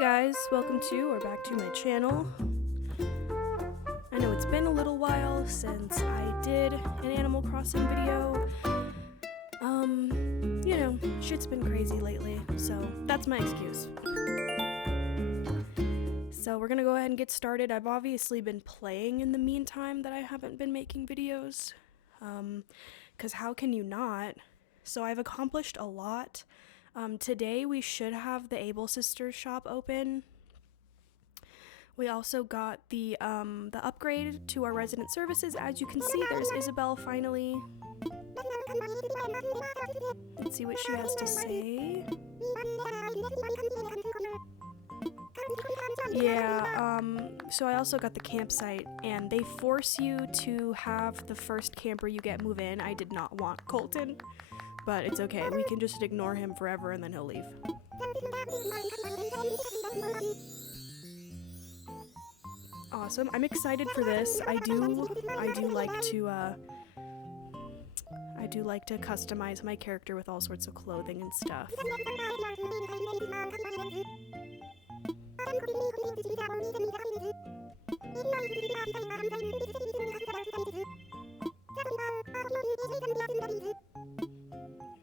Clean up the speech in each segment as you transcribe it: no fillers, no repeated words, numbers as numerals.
guys, welcome to or back to my channel. I know it's been a little while since I did an Animal Crossing video. You know, shit's been crazy lately, so that's my excuse. So we're gonna go ahead and get started. I've obviously been playing in the meantime that I haven't been making videos, because how can you not? So I've accomplished a lot. Today we should have the Able Sisters shop open. We also got the upgrade to our resident services. As you can see, there's Isabel finally. Let's see what she has to say. Yeah, so I also got the campsite, and they force you to have the first camper you get move in. I did not want Colton, but it's okay. We can just ignore him forever and then he'll leave. Awesome. I'm excited for this. I do like to customize my character with all sorts of clothing and stuff.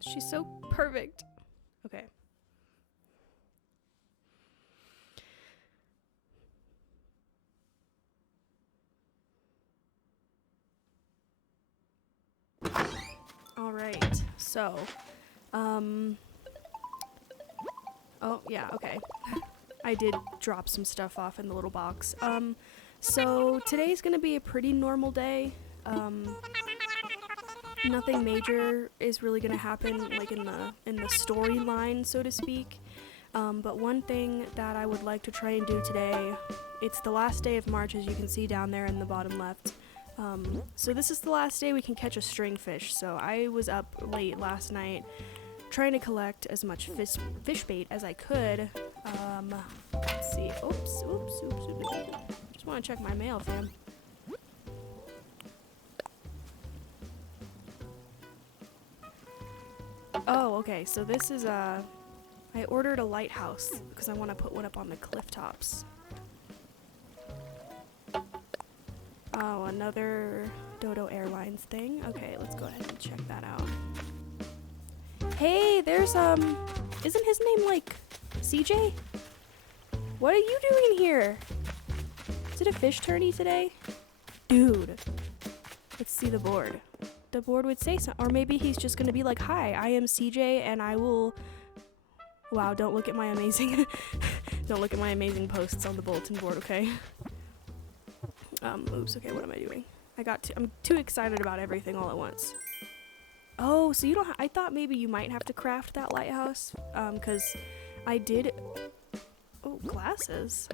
She's so perfect. Okay. All right. So, oh, yeah, okay. I did drop some stuff off in the little box. So today's gonna be a pretty normal day. Nothing major is really gonna happen, like in the storyline, so to speak. But one thing that I would like to try and do today, it's the last day of March, as you can see down there in the bottom left. So this is the last day we can catch a stringfish. So I was up late last night trying to collect as much fish bait as I could. Let's see. Oops. Just want to check my mail, fam. Oh, okay. So this is I ordered a lighthouse because I want to put one up on the cliff tops. Oh, another Dodo Airlines thing. Okay, let's go ahead and check that out. Hey, there's isn't his name like CJ? What are you doing here? Is it a fish tourney today? Dude. Let's see the board. The board would say so, or maybe he's just gonna be like, "Hi, I am CJ, and I will." Wow! Don't look at my amazing, don't look at my amazing posts on the bulletin board, okay? Oops. Okay, what am I doing? I'm too excited about everything all at once. Oh, so you don't. I thought maybe you might have to craft that lighthouse, because I did. Oh, glasses.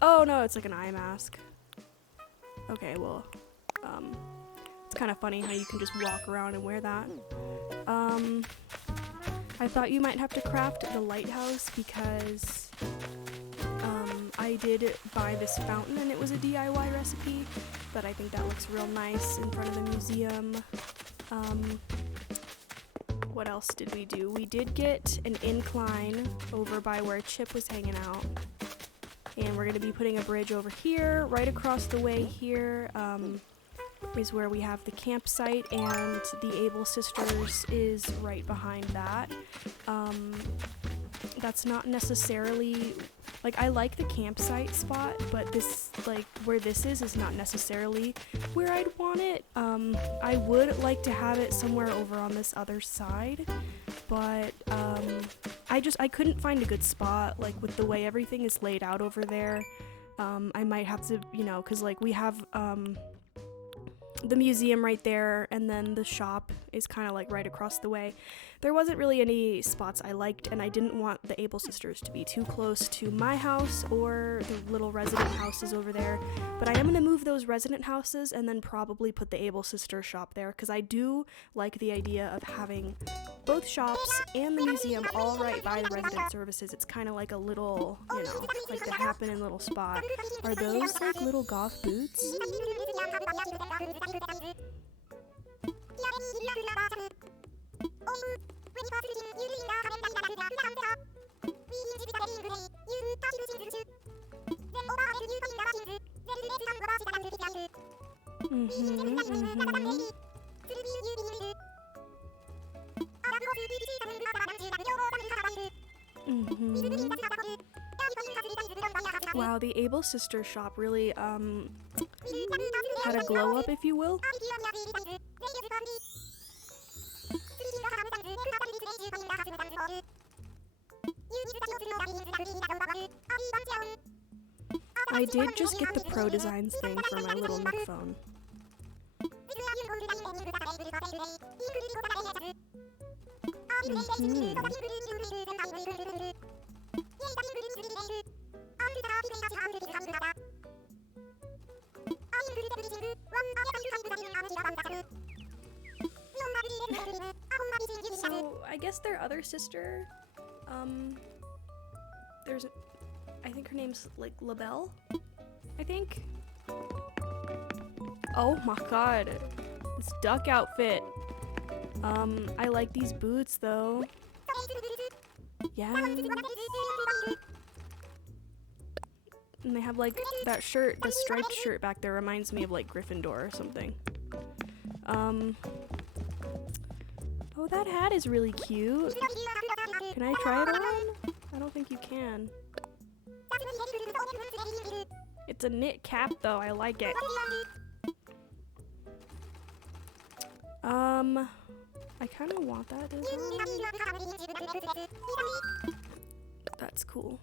Oh no, it's like an eye mask. Okay, well, it's kind of funny how you can just walk around and wear that. I thought you might have to craft the lighthouse because I did buy this fountain and it was a DIY recipe, but I think that looks real nice in front of the museum. What else did we do? We did get an incline over by where Chip was hanging out. And we're going to be putting a bridge over here. Right across the way here is where we have the campsite, and the Able Sisters is right behind that. That's not necessarily... Like, I like the campsite spot, but this, like, where this is not necessarily where I'd want it. I would like to have it somewhere over on this other side, but, I couldn't find a good spot, like, with the way everything is laid out over there. I might have to, you know, because, like, we have, the museum right there, and then the shop is kind of like right across the way. There wasn't really any spots I liked, and I didn't want the Able Sisters to be too close to my house or the little resident houses over there. But I am going to move those resident houses and then probably put the Able Sister shop there, because I do like the idea of having both shops and the museum all right by the resident services. It's kind of like a little, you know, like the happening little spot. Are those like little goth boots? Wow, the Able Sister shop really had a glow up, if you will. I did just get the Pro Designs thing for my little Nook phone. So, I guess their other sister, I think her name's like LaBelle, I think. Oh my god, this duck outfit. I like these boots though. Yeah. And they have like that shirt, the striped shirt back there reminds me of like Gryffindor or something. Oh, that hat is really cute. Can I try it on? I don't think you can. It's a knit cap though, I like it. I kind of want that design. That's cool.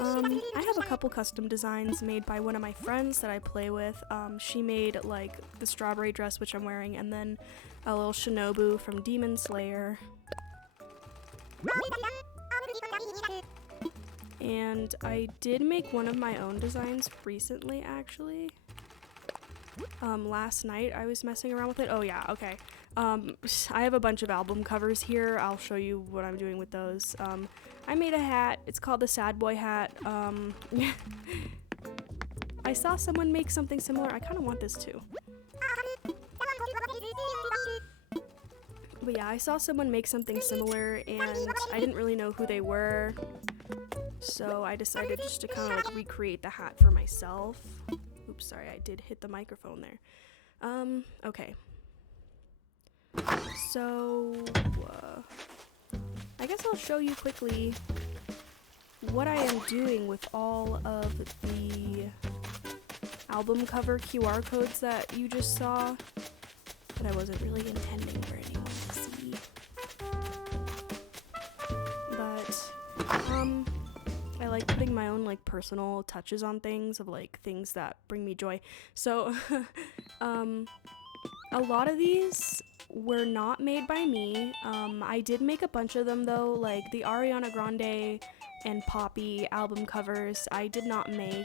I have a couple custom designs made by one of my friends that I play with. She made like the strawberry dress, which I'm wearing, and then a little Shinobu from Demon Slayer. And I did make one of my own designs recently, actually. Last night I was messing around with it. Oh yeah, okay. I have a bunch of album covers here. I'll show you what I'm doing with those. I made a hat. It's called the Sad Boy hat. I saw someone make something similar. I kind of want this too. But yeah, I saw someone make something similar and I didn't really know who they were. So I decided just to kind of like recreate the hat for myself. Oops, sorry, I did hit the microphone there. Okay. So, I guess I'll show you quickly what I am doing with all of the album cover QR codes that you just saw, that I wasn't really intending for anyone to see. But, I like putting my own like personal touches on things of like things that bring me joy. So, a lot of these were not made by me. I did make a bunch of them though, like the Ariana Grande and Poppy album covers I did not make.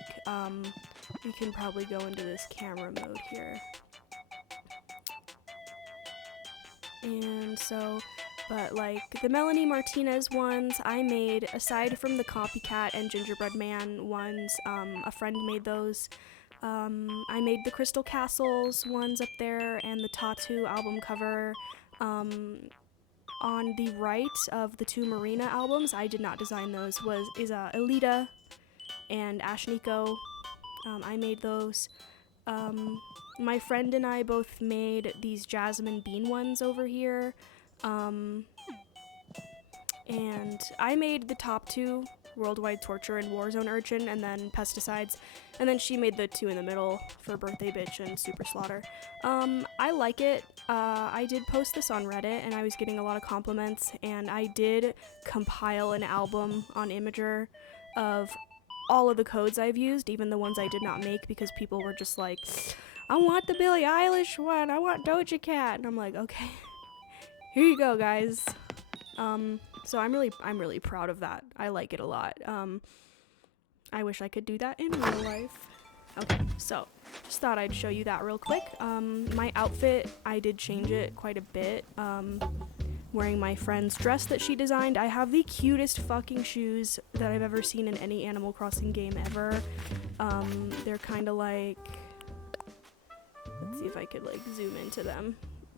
We can probably go into this camera mode here. And so, but like the Melanie Martinez ones I made, aside from the Copycat and Gingerbread Man ones, a friend made those. I made the Crystal Castles ones up there and the Tattoo album cover. On the right of the two Marina albums, I did not design those, is Elita and Ashniko. I made those. My friend and I both made these Jasmine Bean ones over here. And I made the top two, Worldwide Torture and Warzone Urchin, and then Pesticides, and then she made the two in the middle for Birthday Bitch and Super Slaughter. I like it. I did post this on Reddit and I was getting a lot of compliments, and I did compile an album on Imager of all of the codes I've used, even the ones I did not make, because people were just like, I want the Billie Eilish one, I want Doja Cat, and I'm like, okay, here you go, guys. So I'm really proud of that. I like it a lot. I wish I could do that in real life. Okay, so just thought I'd show you that real quick. My outfit, I did change it quite a bit. Wearing my friend's dress that she designed. I have the cutest fucking shoes that I've ever seen in any Animal Crossing game ever. They're kind of like, let's see if I could like zoom into them.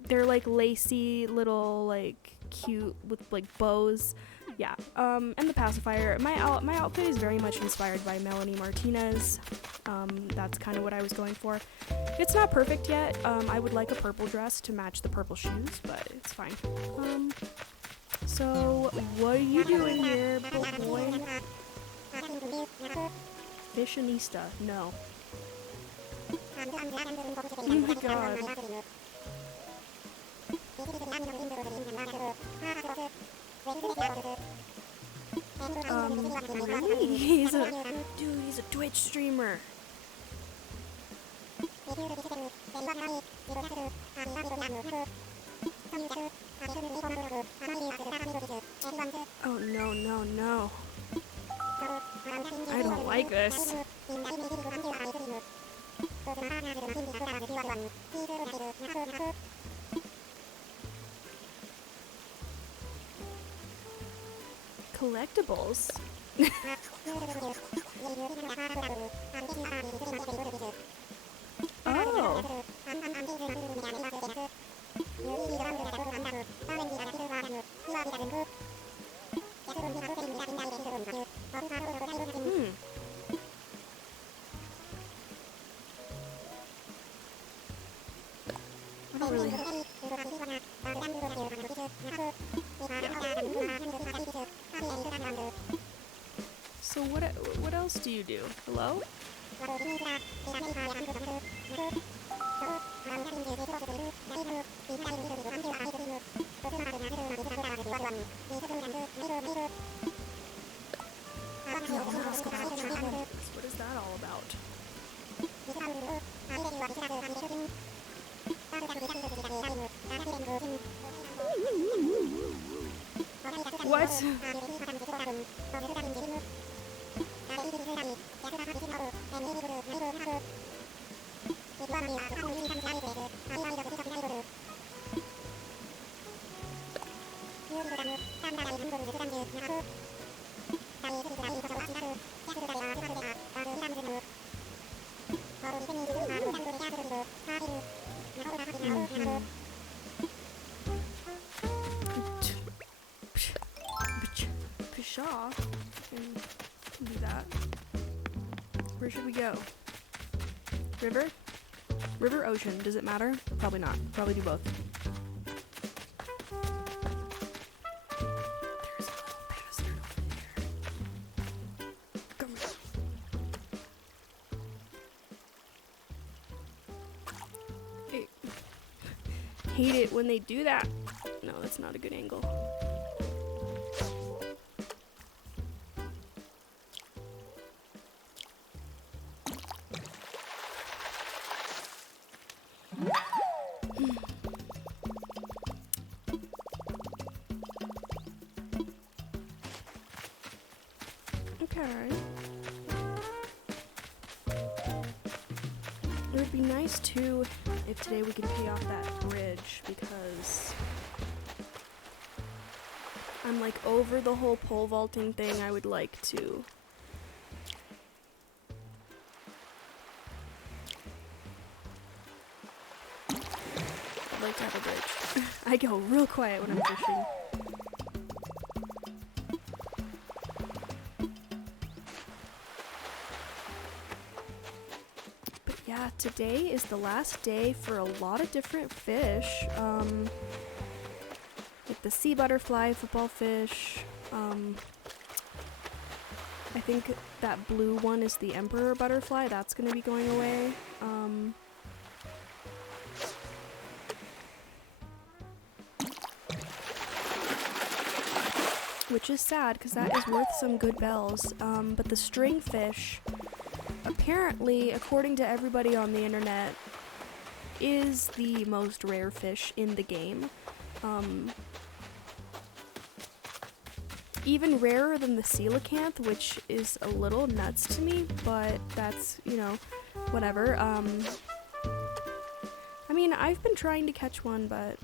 They're like lacy little like cute with like bows. Yeah, and the pacifier. My outfit is very much inspired by Melanie Martinez. That's kind of what I was going for. It's not perfect yet. I would like a purple dress to match the purple shoes, but it's fine. So what are you doing here, boy? Fashionista, no. Oh my god. Really? He's a Twitch streamer. Oh no, no, no. I don't like this. Collectibles? Oh. I don't really So what else do you do? Hello? What is that all about? What? Pshaw. Can do that. Where should we go? River? River, ocean. Does it matter? Probably not. Probably do both. There's a little bastard over there. Come on. Hate it when they do that. No, that's not a good angle. Okay. It would be nice too if today we could pay off that bridge, because I'm like over the whole pole vaulting thing. I would like to. I'd like to have a bridge. I go real quiet when I'm fishing. Yeah, today is the last day for a lot of different fish. Like the sea butterfly, football fish. I think that blue one is the emperor butterfly. That's gonna be going away. Which is sad, because that is worth some good bells. But the stringfish, apparently, according to everybody on the internet, is the most rare fish in the game. Even rarer than the coelacanth, which is a little nuts to me, but that's, you know, whatever. I mean, I've been trying to catch one, but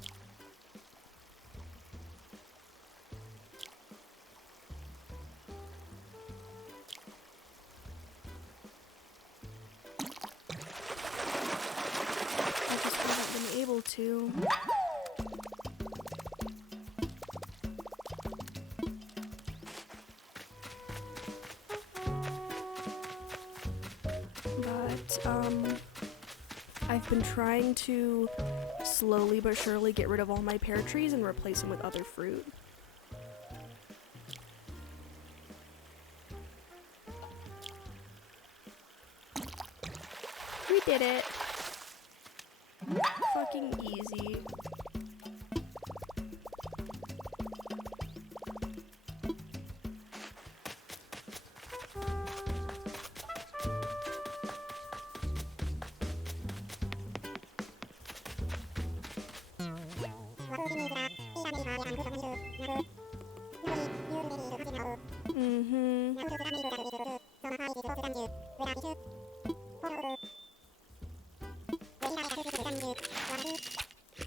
to. that I've been trying to slowly but surely get rid of all my pear trees and replace them with other fruit. We did it. Fucking easy.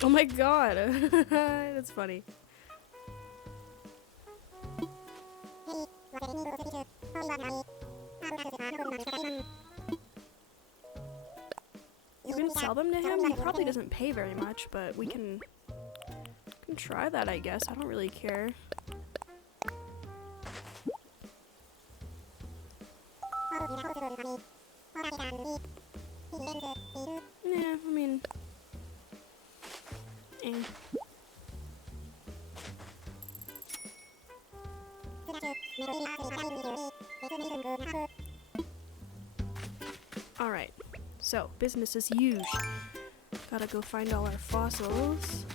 Oh my god, that's funny. You can sell them to him? He probably doesn't pay very much, but we can try that, I guess. I don't really care. Yeah, I mean... Alright, so business as usual. Gotta go find all our fossils.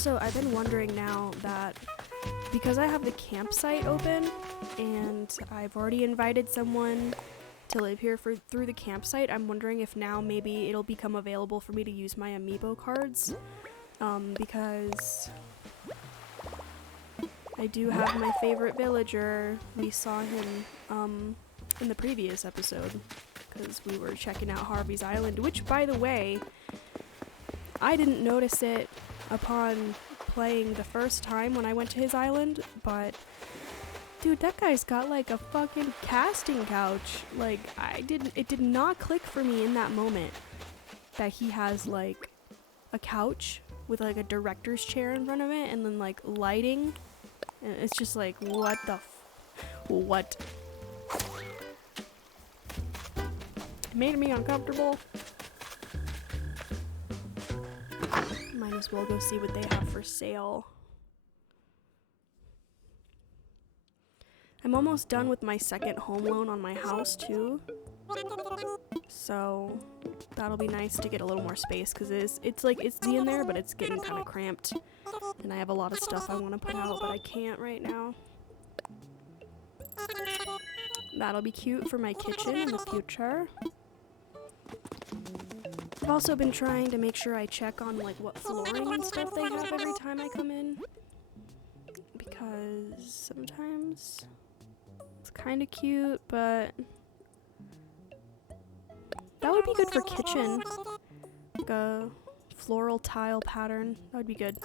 So, I've been wondering now that because I have the campsite open and I've already invited someone to live here through the campsite, I'm wondering if now maybe it'll become available for me to use my amiibo cards, because I do have my favorite villager. We saw him in the previous episode because we were checking out Harvey's Island, which, by the way, I didn't notice it upon playing the first time when I went to his island, but dude, that guy's got like a fucking casting couch. Like, it did not click for me in that moment that he has like a couch with like a director's chair in front of it and then like lighting, and it's just like, what the what? It made me uncomfortable. Might as well go see what they have for sale. I'm almost done with my second home loan on my house too, so that'll be nice to get a little more space because it's in there, but it's getting kind of cramped, and I have a lot of stuff I want to put out, but I can't right now. That'll be cute for my kitchen in the future. I've also been trying to make sure I check on like what flooring and stuff they have every time I come in, because sometimes it's kind of cute, but that would be good for kitchen. Like a floral tile pattern, that would be good.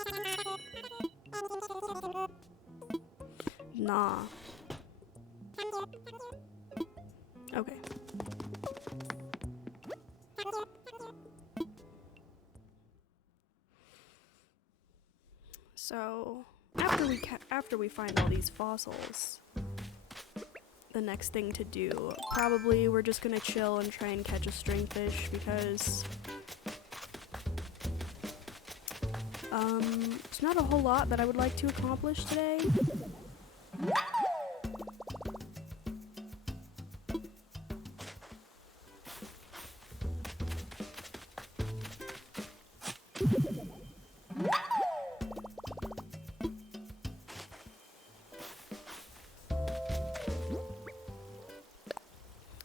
Nah. Okay. So, after we find all these fossils, the next thing to do, probably we're just gonna chill and try and catch a stringfish because it's not a whole lot that I would like to accomplish today.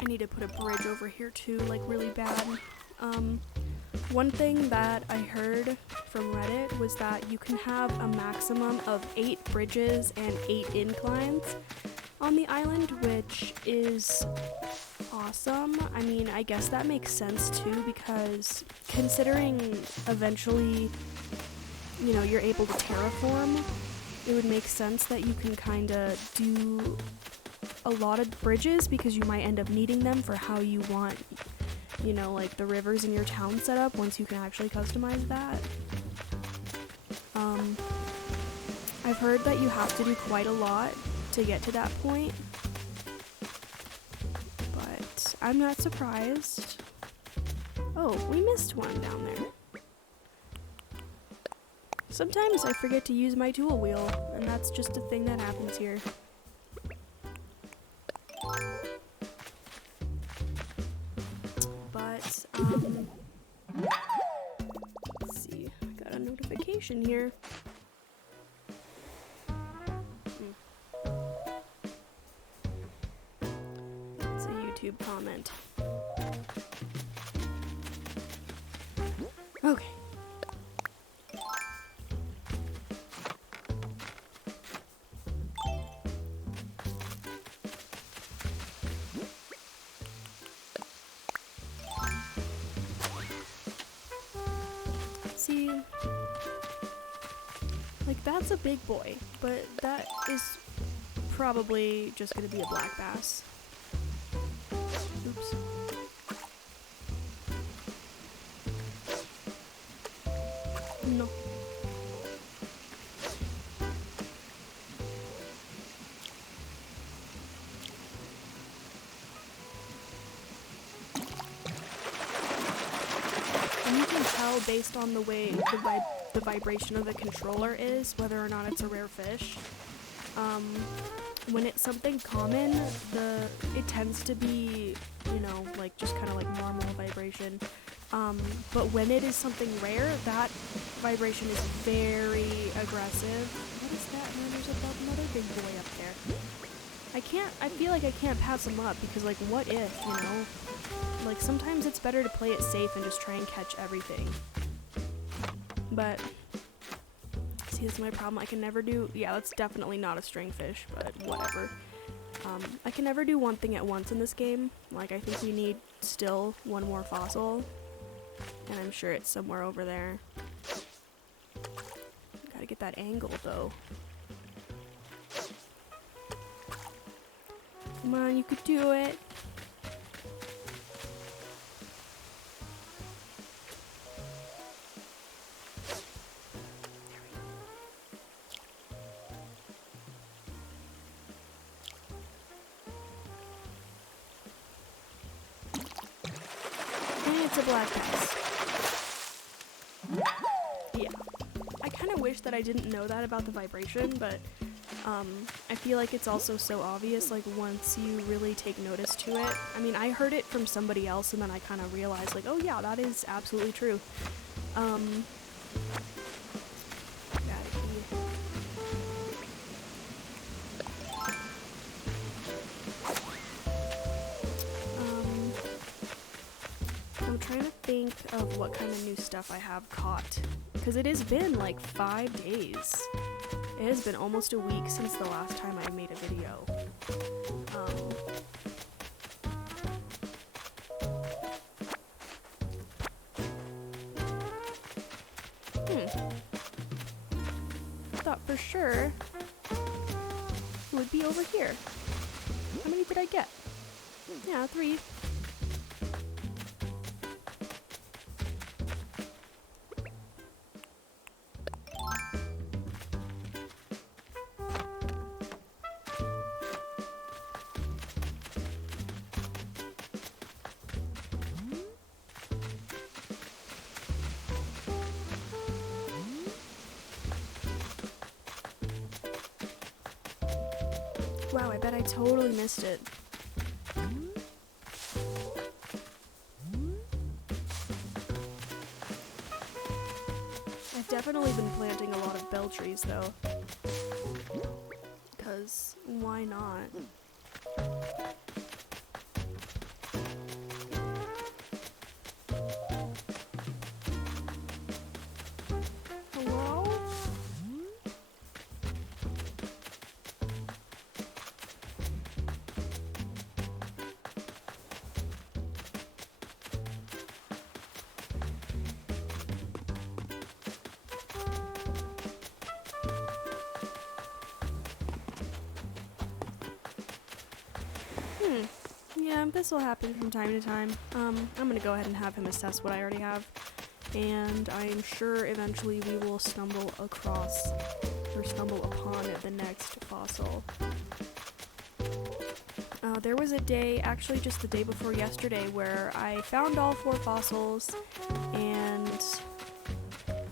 I need to put a bridge over here too, like really bad. One thing that I heard from Reddit was that you can have a maximum of 8 bridges and 8 inclines on the island, which is awesome. I mean, I guess that makes sense too, because considering eventually, you know, you're able to terraform, it would make sense that you can kind of do a lot of bridges because you might end up needing them for how you want you know, like the rivers in your town setup once you can actually customize that. I've heard that you have to do quite a lot to get to that point, but I'm not surprised. Oh, we missed one down there. Sometimes I forget to use my tool wheel, and that's just a thing that happens here. But, let's see, I got a notification here. It's a YouTube comment. Okay. See, like that's a big boy, but that is probably just gonna be a black bass. Oops. No. And you can tell based on the way the vibration of the controller is whether or not it's a rare fish. When it's something common, it tends to be, you know, like just kind of like normal vibration. But when it is something rare, that vibration is very aggressive. What is that? Man, there's another big boy up there. I feel like I can't pass him up because, like, what if, you know? Like, sometimes it's better to play it safe and just try and catch everything. But, see, that's my problem. I can never do, yeah, that's definitely not a string fish, but whatever. I can never do one thing at once in this game. Like, I think we need still one more fossil. And I'm sure it's somewhere over there. Gotta get that angle, though. Come on, you could do it. And it's a black bass. Yeah. I kind of wish that I didn't know that about the vibration, but I feel like it's also so obvious, like, once you really take notice to it. I mean, I heard it from somebody else, and then I kind of realized, like, oh yeah, that is absolutely true. I'm trying to think of what kind of new stuff I have caught, because it has been like 5 days. It has been almost a week since the last time I made a video. Thought for sure it would be over here. How many did I get? Yeah, 3. Wow, I bet I totally missed it. I've definitely been planting a lot of bell trees, though. Because why not? Hello? Yeah, this will happen from time to time. I'm gonna go ahead and have him assess what I already have, and I'm sure eventually we will stumble upon the next fossil. There was a day, actually just the day before yesterday, where I found all 4 fossils, and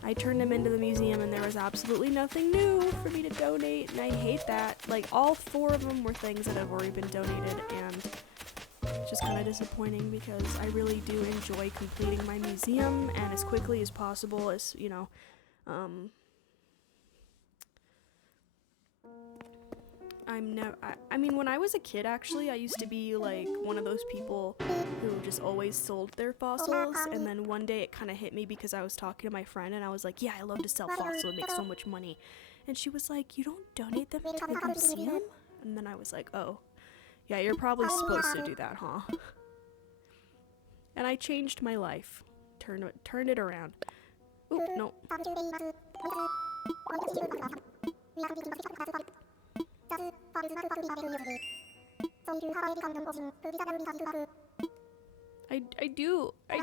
I turned them into the museum, and there was absolutely nothing new for me to donate, and I hate that. Like, all 4 of them were things that have already been donated, and it's just kind of disappointing because I really do enjoy completing my museum, and as quickly as possible, as, you know, I mean, when I was a kid, actually, I used to be, like, one of those people who just always sold their fossils, and then one day it kind of hit me because I was talking to my friend, and I was like, yeah, I love to sell fossils, it makes so much money. And she was like, you don't donate them to the museum? And then I was like, oh, yeah, you're probably supposed to do that, huh? And I changed my life. Turned it around. Oop, no. I do. Okay.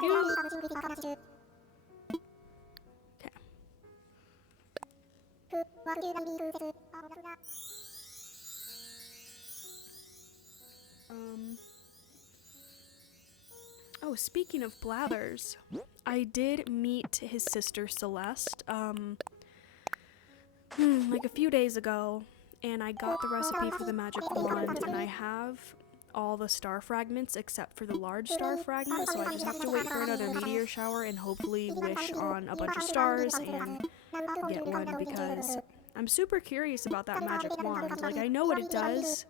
Oh, speaking of Blathers, I did meet his sister Celeste, like a few days ago, and I got the recipe for the magic wand, and I have all the star fragments except for the large star fragment, so I just have to wait for another meteor shower and hopefully wish on a bunch of stars and get one, because I'm super curious about that magic wand. Like, I know what it does,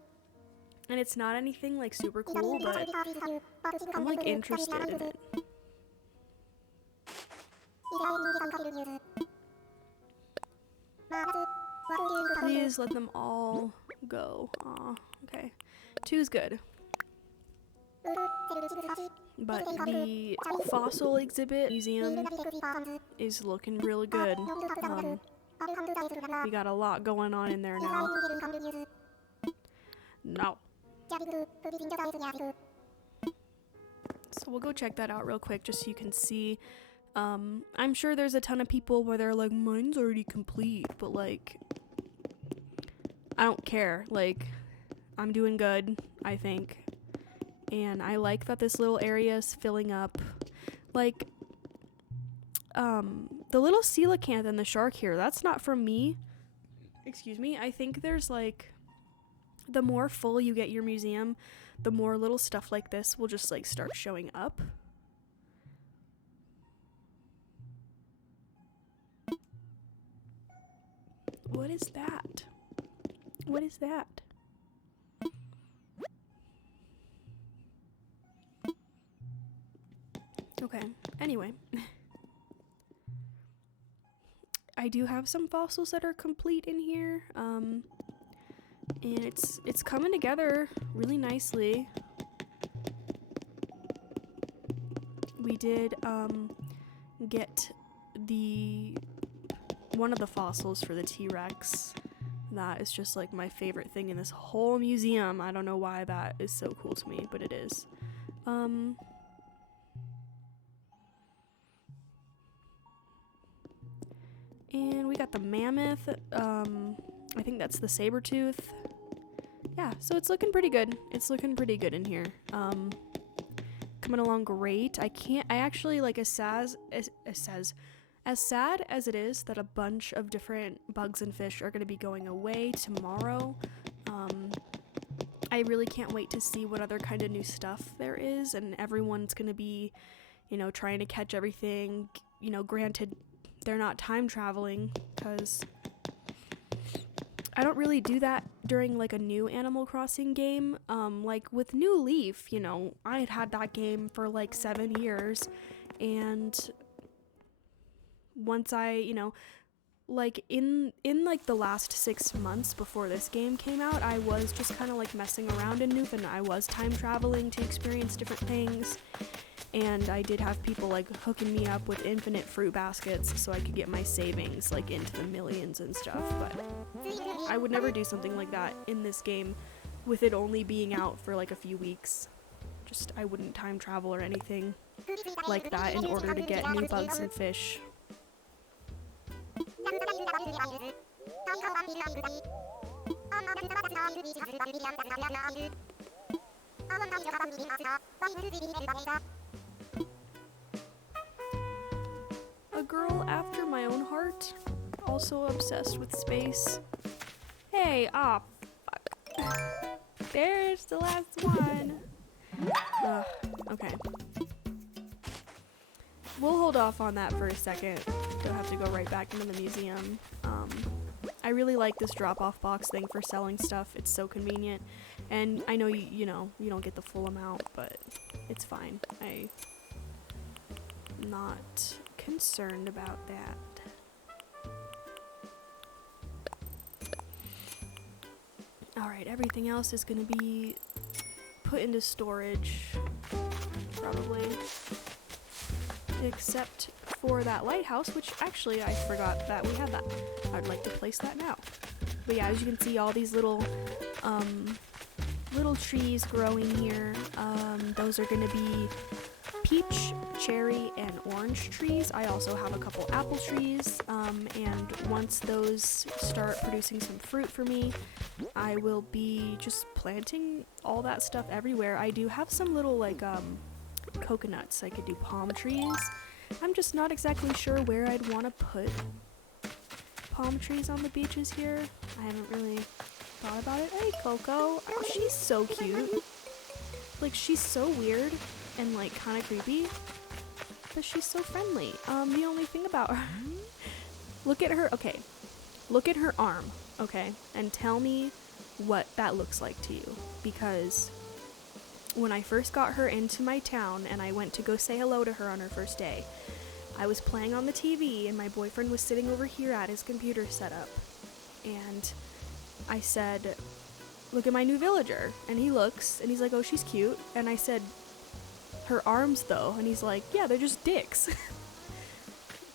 and it's not anything like super cool, but I'm like interested in it. Please let them all go. Aw, okay. 2's good. But the fossil exhibit museum is looking really good. We got a lot going on in there now. No. So we'll go check that out real quick just so you can see. I'm sure there's a ton of people where they're like, mine's already complete, but like, I don't care. Like, I'm doing good, I think. And I like that this little area is filling up. Like, the little coelacanth and the shark here, that's not from me. Excuse me. I think there's like, the more full you get your museum, the more little stuff like this will just like start showing up. What is that? What is that? Okay, anyway. I do have some fossils that are complete in here, and it's coming together really nicely. We did, get one of the fossils for the T-Rex. That is just like my favorite thing in this whole museum. I don't know why that is so cool to me, but it is. And we got the mammoth. I think that's the saber tooth. Yeah, so it's looking pretty good. It's looking pretty good in here. Coming along great. I actually, like, as sad as it is that a bunch of different bugs and fish are going to be going away tomorrow, I really can't wait to see what other kind of new stuff there is, and everyone's going to be, you know, trying to catch everything. You know, granted, they're not time traveling, because I don't really do that during, like, a new Animal Crossing game. Like, with New Leaf, you know, I had that game for, like, 7 years, and once I, you know, like, in like, the last 6 months before this game came out, I was just kind of, like, messing around in Noof, and I was time traveling to experience different things, and I did have people, like, hooking me up with infinite fruit baskets so I could get my savings, like, into the millions and stuff, but I would never do something like that in this game with it only being out for, like, a few weeks. I wouldn't time travel or anything like that in order to get new bugs and fish. A girl after my own heart, also obsessed with space. Hey, fuck. There's the last one. Okay. We'll hold off on that for a second. Don't have to go right back into the museum. I really like this drop-off box thing for selling stuff. It's so convenient. And I know you know, you don't get the full amount, but it's fine. I'm not concerned about that. Alright, everything else is gonna be put into storage, probably. Except for that lighthouse, which actually I forgot that we had that. I'd like to place that now. But yeah, as you can see, all these little trees growing here. Those are gonna be peach, cherry, and orange trees. I also have a couple apple trees, and once those start producing some fruit for me, I will be just planting all that stuff everywhere. I do have some little like coconuts. I could do palm trees. I'm just not exactly sure where I'd want to put palm trees on the beaches here. I haven't really thought about it. Hey, Coco. Oh, she's so cute. Like, she's so weird and like kind of creepy, but she's so friendly. The only thing about her, look at her. Okay, look at her arm. Okay, and tell me what that looks like to you, because when I first got her into my town and I went to go say hello to her on her first day, I was playing on the TV and my boyfriend was sitting over here at his computer setup, and I said, look at my new villager, and he looks and he's like, oh, she's cute, and I said, her arms though, and he's like, yeah, they're just dicks.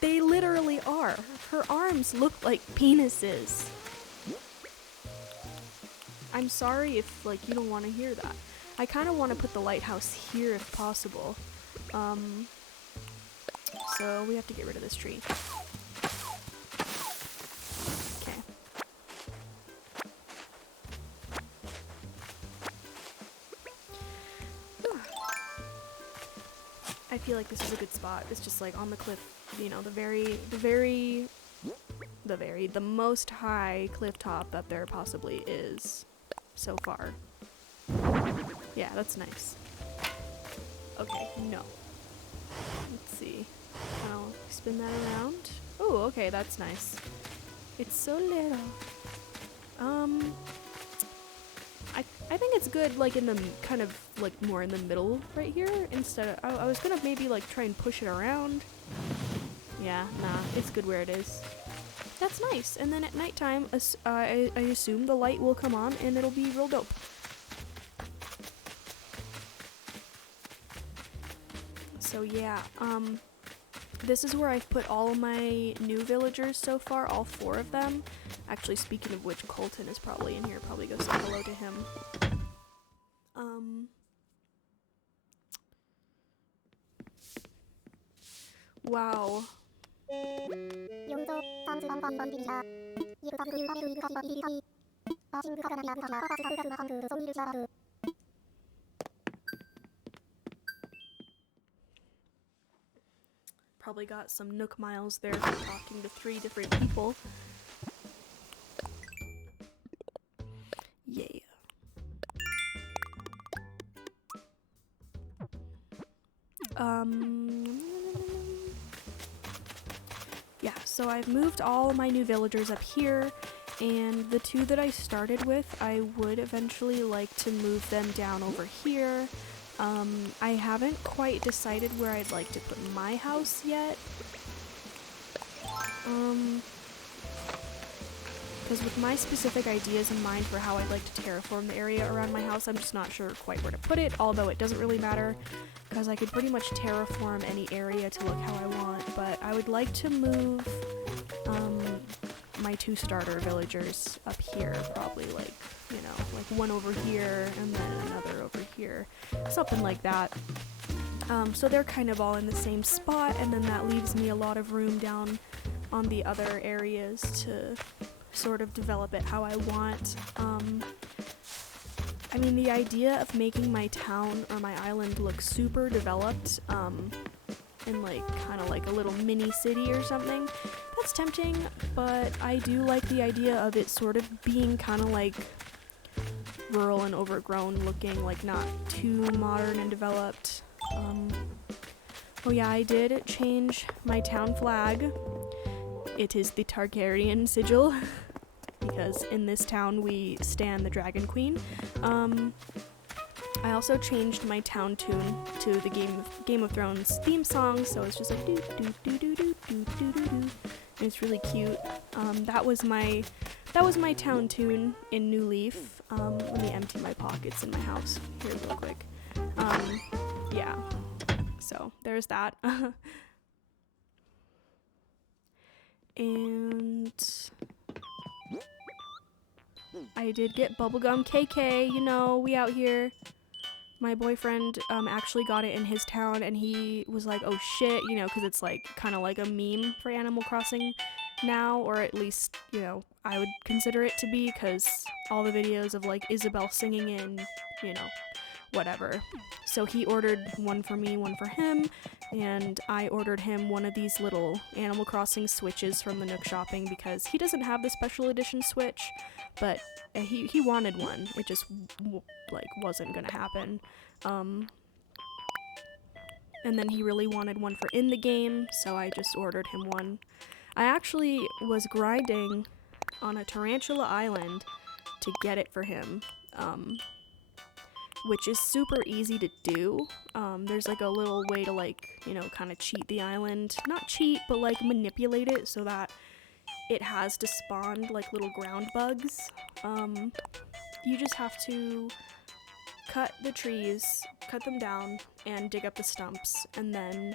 They literally are. Her arms look like penises. I'm sorry if like you don't want to hear that. I kind of want to put the lighthouse here if possible. So we have to get rid of this tree. Okay. I feel like this is a good spot. It's just like on the cliff, you know, the most high cliff top that there possibly is so far. Yeah, that's nice. Okay, no. Let's see. I'll spin that around. Oh, okay, that's nice. It's so little. I think it's good, like, in the kind of, like, more in the middle right here, instead of, I was gonna maybe, like, try and push it around. Yeah, nah, it's good where it is. That's nice. And then at nighttime, I assume the light will come on and it'll be real dope. So yeah, this is where I've put all of my new villagers so far, all 4 of them. Actually, speaking of which, Colton is probably in here. Probably go say hello to him. Wow. Probably got some Nook miles there for talking to 3 different people. Yeah. Yeah, so I've moved all my new villagers up here, and the 2 that I started with, I would eventually like to move them down over here. I haven't quite decided where I'd like to put my house yet. Because with my specific ideas in mind for how I'd like to terraform the area around my house, I'm just not sure quite where to put it, although it doesn't really matter, because I could pretty much terraform any area to look how I want, but I would like to move, my 2 starter villagers up here, probably, like, you know, like one over here and then another over here, something like that. So they're kind of all in the same spot, and then that leaves me a lot of room down on the other areas to sort of develop it how I want. I mean, the idea of making my town or my island look super developed, in like kind of like a little mini city or something, that's tempting, but I do like the idea of it sort of being kind of like rural and overgrown looking, like not too modern and developed. Oh yeah, I did change my town flag. It is the Targaryen sigil, because in this town we stan the Dragon Queen. I also changed my town tune to the Game of Thrones theme song, so it's just like doo doo doo doo doo doo doo doo doo. It's really cute. That was my town tune in New Leaf. Let me empty my pockets in my house here real quick. Yeah. So there's that. And I did get bubblegum KK, you know, we out here. My boyfriend actually got it in his town, and he was like, oh shit, you know, because it's like kind of like a meme for Animal Crossing now, or at least, you know, I would consider it to be, because all the videos of like Isabelle singing in, you know, whatever. So he ordered one for me, one for him, and I ordered him one of these little Animal Crossing Switches from the Nook Shopping, because he doesn't have the special edition Switch, but he wanted one. It just like wasn't gonna happen. And then he really wanted one for in the game, so I just ordered him one. I actually was grinding on a Tarantula Island to get it for him, which is super easy to do. There's like a little way to like, you know, kind of cheat the island. Not cheat, but like manipulate it so that it has to spawn like little ground bugs. You just have to cut the trees, cut them down, and dig up the stumps, and then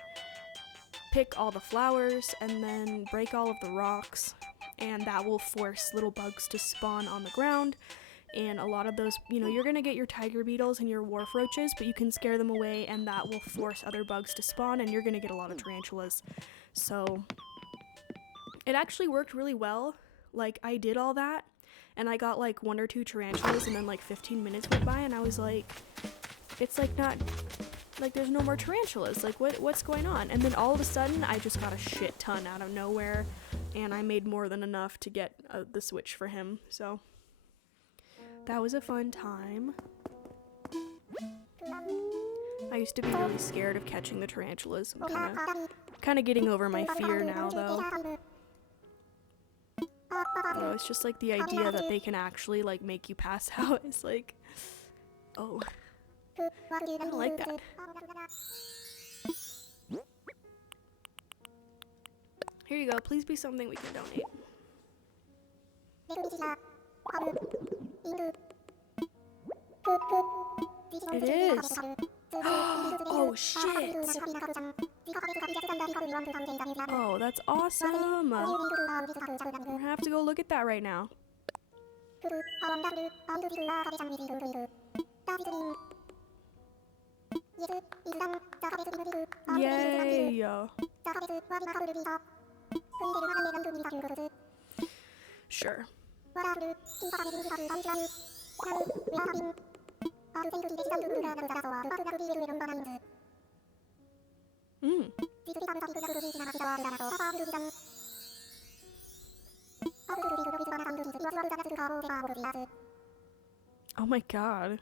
pick all the flowers, and then break all of the rocks, and that will force little bugs to spawn on the ground. And a lot of those, you know, you're gonna get your tiger beetles and your wharf roaches, but you can scare them away, and that will force other bugs to spawn, and you're gonna get a lot of tarantulas. So it actually worked really well. Like, I did all that, and I got like 1 or 2 tarantulas, and then like 15 minutes went by, and I was like, it's like not, like there's no more tarantulas, like what's going on? And then all of a sudden I just got a shit ton out of nowhere, and I made more than enough to get the Switch for him. So that was a fun time. I used to be really scared of catching the tarantulas. I'm kind of getting over my fear now, though. Oh, it's just like the idea that they can actually like make you pass out is like, oh, I don't like that. Here you go. Please be something we can donate. It is. Oh shit. Oh, that's awesome. We're gonna have to go look at that right now. Yay. Sure. Oh my god.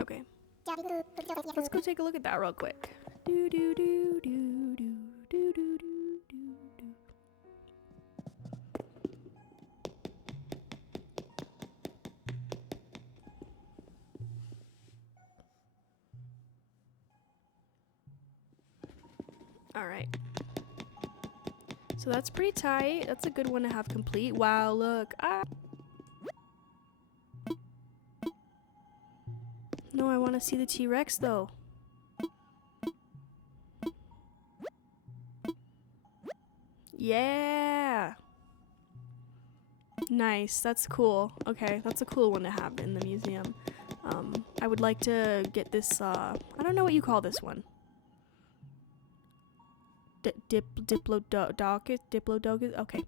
Okay. Let's go take a look at that real quick. Do do do do do do do do do. All right. So that's pretty tight. That's a good one to have complete. Wow, look. Ah. No, I want to see the T-Rex though. Yeah. Nice, that's cool. Okay, that's a cool one to have in the museum. I would like to get this, I don't know what you call this one. Diplodocus? Okay.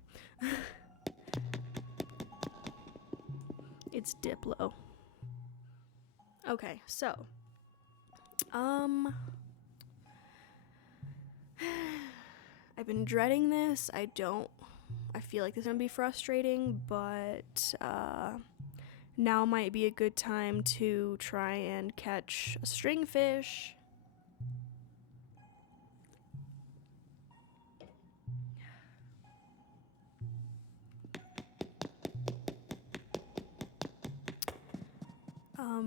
It's Diplo. Okay, so. I've been dreading this. I feel like this is gonna be frustrating, but, now might be a good time to try and catch a stringfish.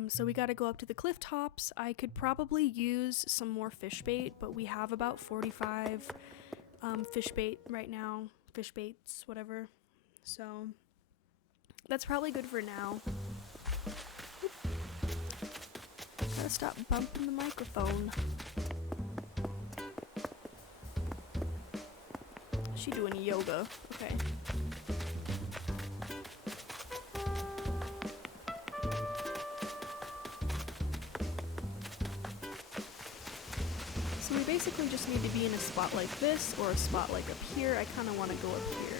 So we gotta go up to the cliff tops. I could probably use some more fish bait, but we have about 45 fish bait right now. Fish baits, whatever. So that's probably good for now. Gotta stop bumping the microphone. She doing yoga. Okay. So we basically just need to be in a spot like this or a spot like up here. I kind of want to go up here.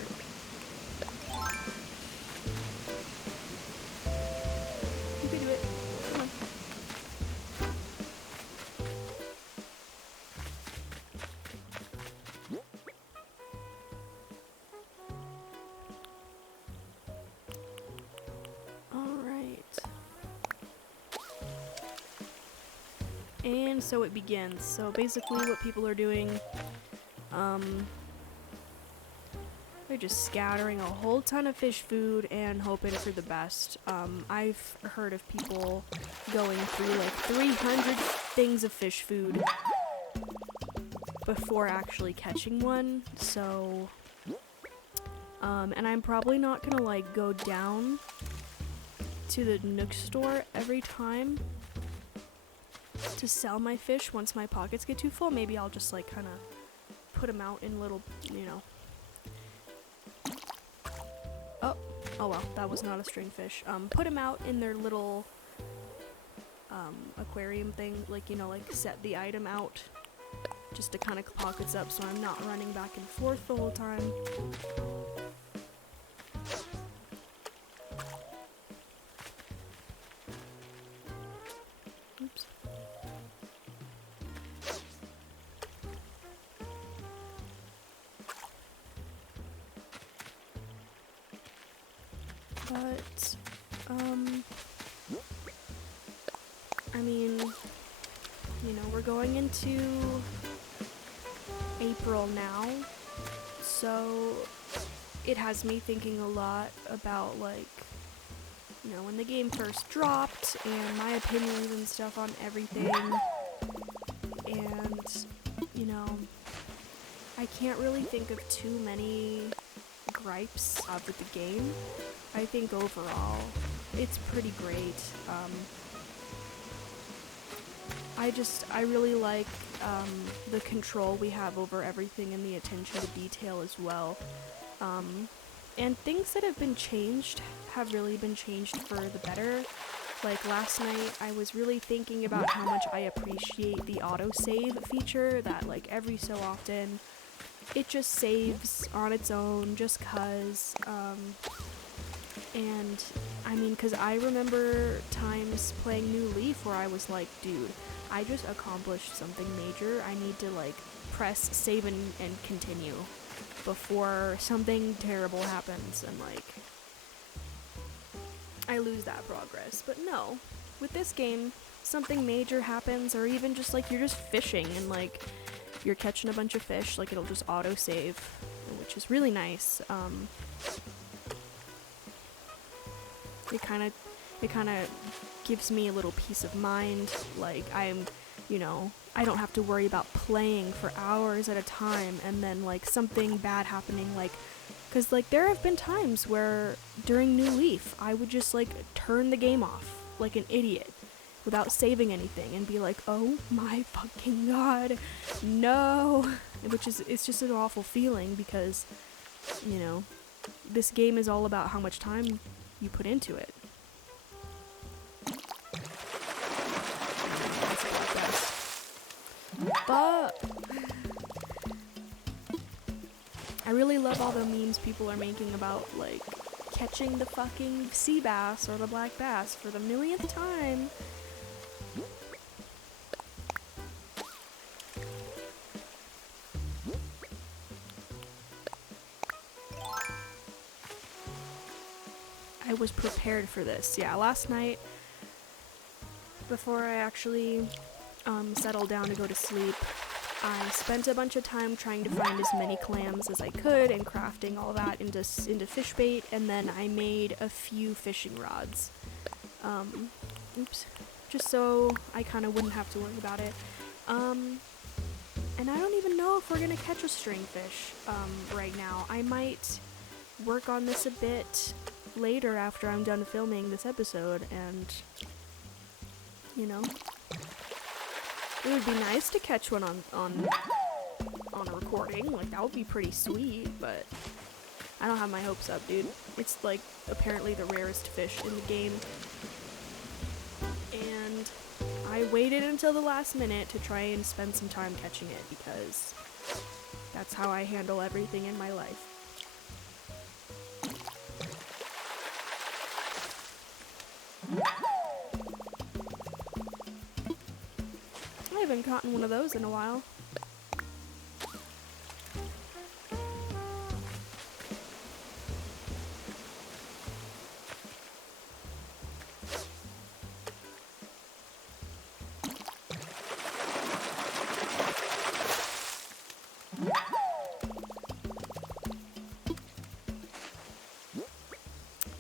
You can do it. Come on. And so it begins. So basically what people are doing, they're just scattering a whole ton of fish food and hoping for the best. I've heard of people going through like 300 things of fish food before actually catching one. So, and I'm probably not gonna like go down to the Nook store every time to sell my fish once my pockets get too full. Maybe I'll just like kind of put them out in little, you know. Oh well, that was not a stringfish. Put them out in their little aquarium thing, like, you know, like set the item out just to kind of pockets up so I'm not running back and forth the whole time. Oops. But, I mean, you know, we're going into April now, so it has me thinking a lot about, like, you know, when the game first dropped, and my opinions and stuff on everything, and, you know, I can't really think of too many gripes with the game. I think overall, it's pretty great. I really like the control we have over everything and the attention to detail as well. And things that have been changed have really been changed for the better. Like last night, I was really thinking about how much I appreciate the autosave feature that, like, every so often it just saves on its own just cause, and I mean, cause I remember times playing New Leaf where I was like, dude, I just accomplished something major, I need to like press save and continue before something terrible happens and like I lose that progress. But no, with this game, something major happens, or even just like you're just fishing and like you're catching a bunch of fish, like it'll just auto save, which is really nice. It kind of gives me a little peace of mind, like I'm, you know, I don't have to worry about playing for hours at a time and then like something bad happening, like, cause like there have been times where during New Leaf I would just like turn the game off like an idiot without saving anything and be like, oh my fucking god, no. It's just an awful feeling because, you know, this game is all about how much time you put into it. But I really love all the memes people are making about, like, catching the fucking sea bass or the black bass for the millionth time. I was prepared for this. Yeah, last night, before I actually settled down to go to sleep, I spent a bunch of time trying to find as many clams as I could and crafting all that into fish bait, and then I made a few fishing rods. Just so I kind of wouldn't have to worry about it. And I don't even know if we're gonna catch a stringfish right now. I might work on this a bit later after I'm done filming this episode, and you know, it would be nice to catch one on a recording. Like, that would be pretty sweet, but I don't have my hopes up, dude. It's like apparently the rarest fish in the game, and I waited until the last minute to try and spend some time catching it because that's how I handle everything in my life. I haven't caught one of those in a while.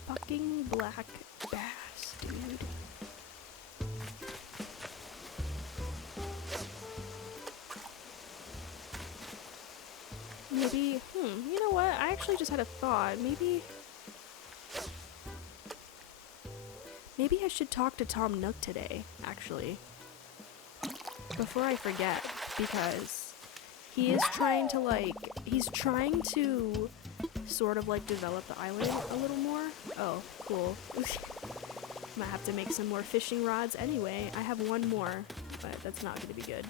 Fucking black bass, dude. Maybe, you know what? I actually just had a thought. Maybe I should talk to Tom Nook today, actually. Before I forget, because he is trying to sort of like develop the island a little more. Oh, cool. Might have to make some more fishing rods anyway. I have one more, but that's not gonna be good.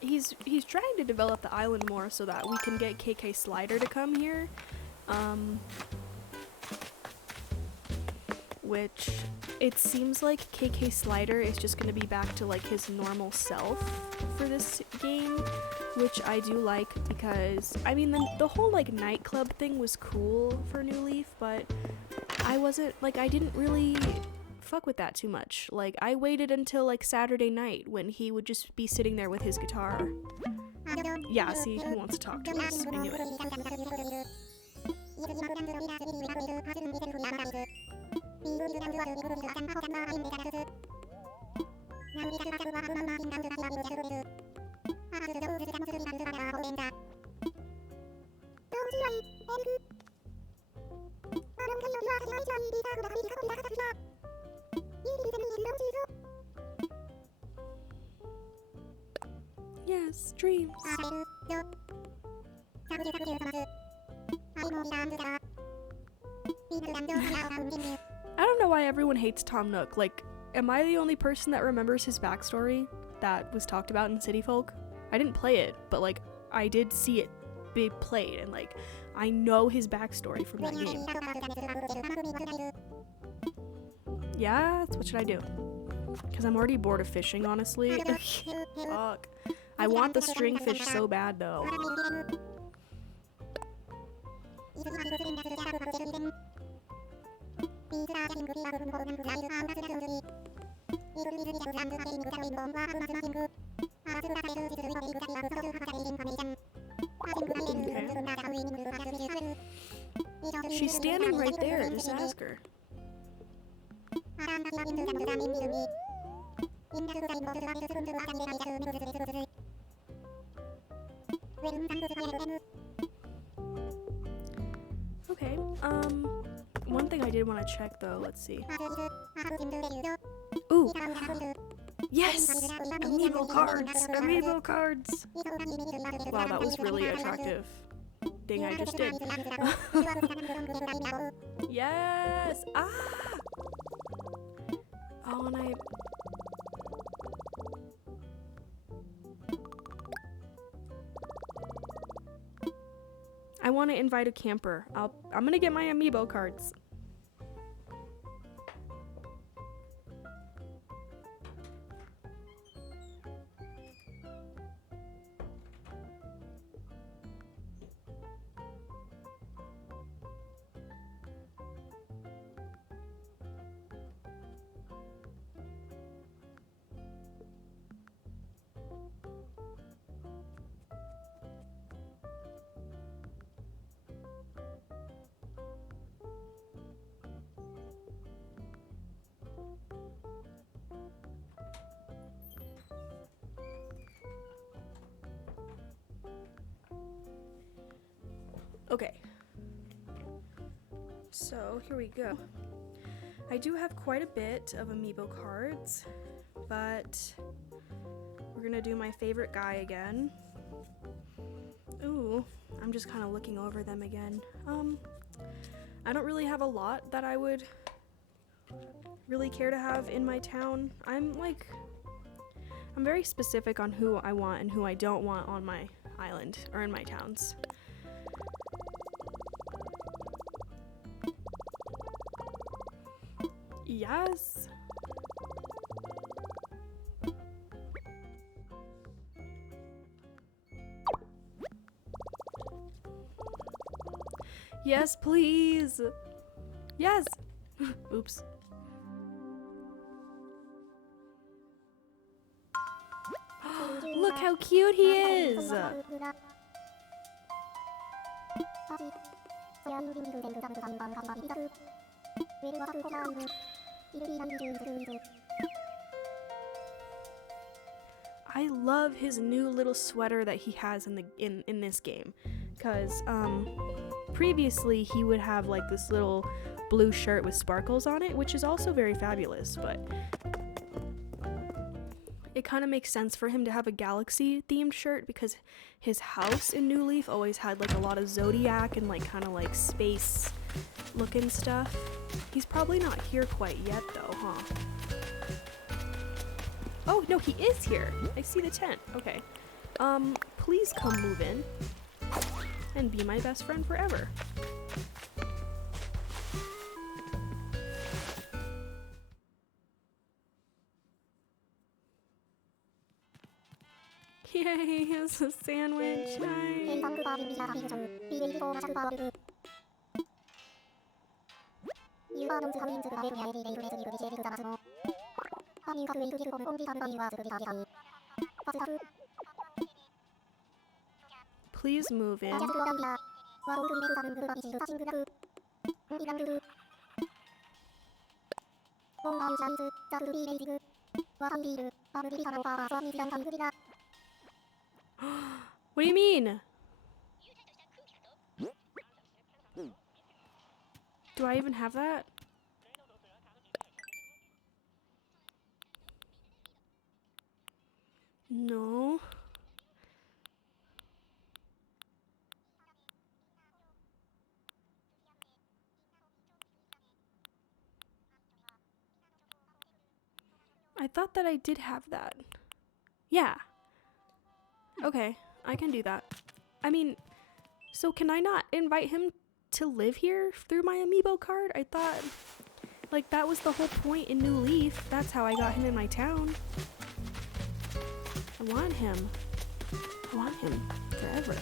He's trying to develop the island more so that we can get KK Slider to come here. Which it seems like KK Slider is just gonna be back to like his normal self for this game, which I do like because, I mean, the whole like nightclub thing was cool for New Leaf, but I didn't really fuck with that too much. Like, I waited until like Saturday night when he would just be sitting there with his guitar. Yeah, see, he wants to talk to us. I knew it. Yes, dreams. I don't know why everyone hates Tom Nook. Like, am I the only person that remembers his backstory that was talked about in City Folk? I didn't play it, but like, I did see it be played, and like, I know his backstory from that game. Yeah, what should I do? Because I'm already bored of fishing, honestly. Fuck. I want the stringfish so bad, though. Okay. She's standing right there, just ask her. Okay, one thing something I did want to check though. Let's see. Ooh. Yes! Amiibo cards! Amiibo cards! Wow, that was really attractive. Thing I just did. Yes! Ah! Oh, and I want to invite a camper. I'm gonna get my amiibo cards. Okay. So here we go. I do have quite a bit of amiibo cards, but we're gonna do my favorite guy again. Ooh, I'm just kind of looking over them again. I don't really have a lot that I would really care to have in my town. I'm very specific on who I want and who I don't want on my island or in my towns. Yes. Yes, please. Yes. Oops. Look how cute he is. I love his new little sweater that he has in this game, because previously he would have like this little blue shirt with sparkles on it, which is also very fabulous, but it kind of makes sense for him to have a galaxy themed shirt because his house in New Leaf always had like a lot of zodiac and like kind of like space looking stuff. He's probably not here quite yet though, huh? Oh, no, he is here. I see the tent. Okay. Please come move in and be my best friend forever. Yay, it's a sandwich. Nice. Please move in. What do you mean? Do I even have that? No. I thought that I did have that. Yeah. Okay, I can do that. I mean, so can I not invite him to live here through my amiibo card? I thought, like, that was the whole point in New Leaf. That's how I got him in my town. I want him. I want him forever.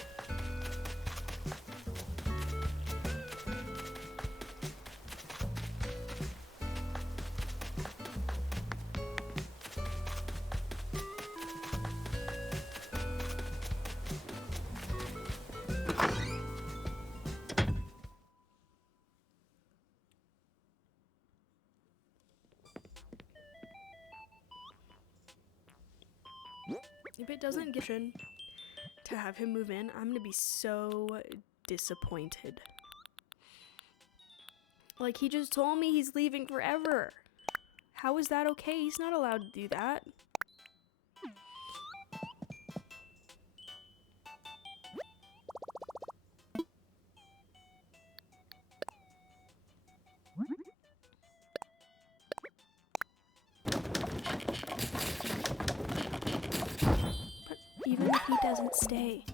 If it doesn't get to have him move in, I'm gonna be so disappointed. Like, he just told me he's leaving forever. How is that okay? He's not allowed to do that. But even if he doesn't stay,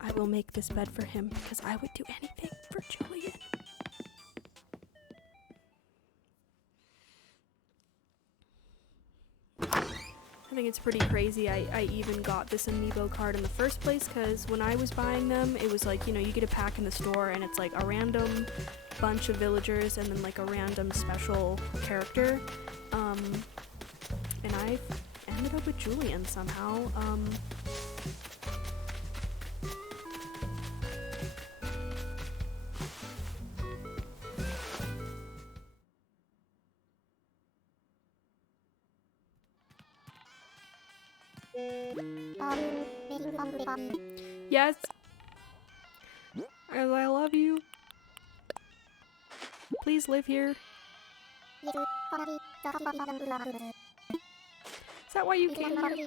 I will make this bed for him because I would do anything for Julian. I think it's pretty crazy I even got this amiibo card in the first place, because when I was buying them, it was like, you know, you get a pack in the store and it's like a random bunch of villagers and then like a random special character. And I ended up with Julian somehow. Yes. As I love you. Please live here. Is that why you came here?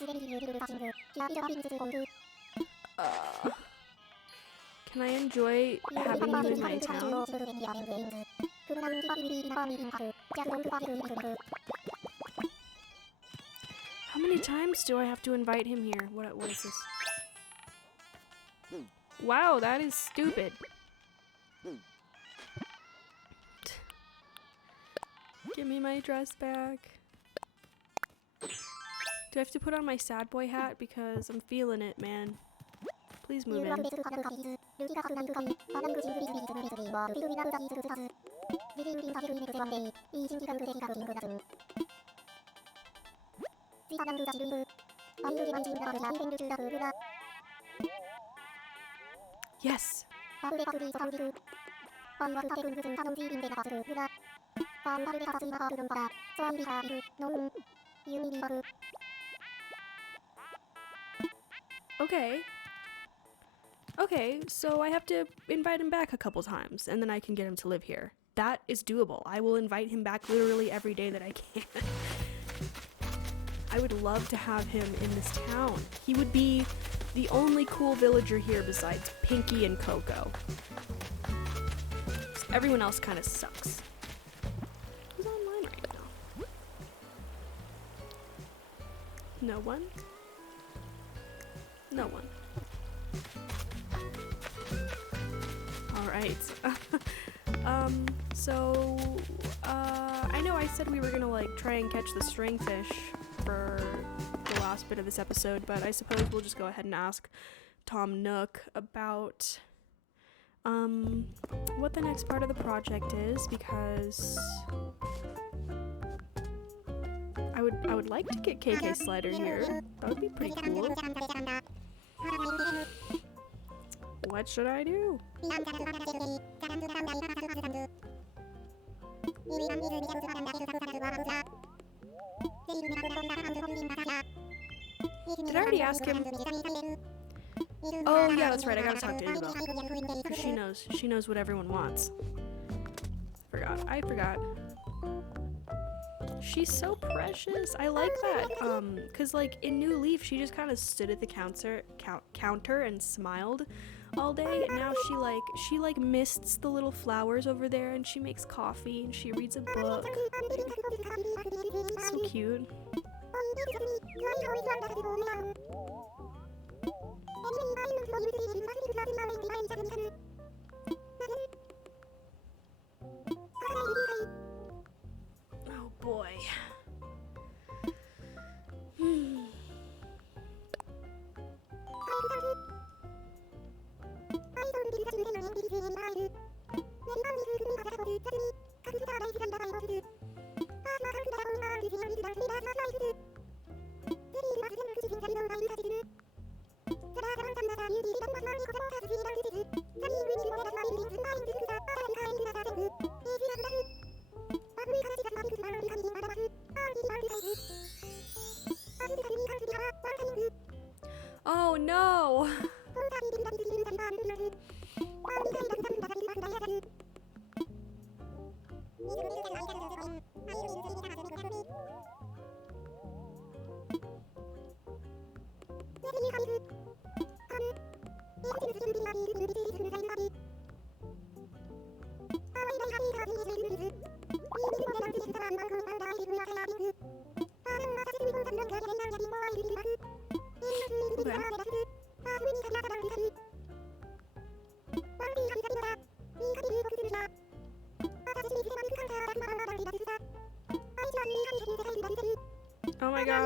Can I enjoy having you in my town? How many times do I have to invite him here? What is this? Wow, that is stupid. Give me my dress back. Do I have to put on my sad boy hat? Because I'm feeling it, man. Please move in. Yes. Okay. Okay, so I have to invite him back a couple times, and then I can get him to live here. That is doable. I will invite him back literally every day that I can. I would love to have him in this town. He would be the only cool villager here besides Pinky and Coco. Everyone else kind of sucks. Who's online right now? No one? No one. Alright. I know I said we were gonna like try and catch the stringfish for the last bit of this episode, but I suppose we'll just go ahead and ask Tom Nook about what the next part of the project is, because I would like to get KK Slider here. That would be pretty cool. What should I do? Did I already ask him? Oh yeah, that's right. I gotta talk to Isabel. 'Cause she knows what everyone wants. I forgot. She's so precious. I like that. 'Cause like in New Leaf, she just kind of stood at the counter and smiled all day. And now she like mists the little flowers over there, and she makes coffee and she reads a book. So cute. Oh boy.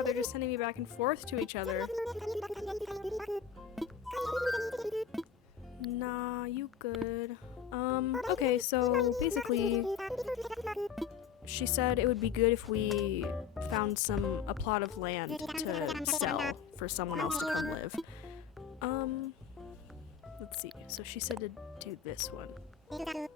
they're just sending me back and forth to each other. Nah, you good. Okay, so basically, she said it would be good if we found a plot of land to sell for someone else to come live. Let's see. So she said to do this one. Okay.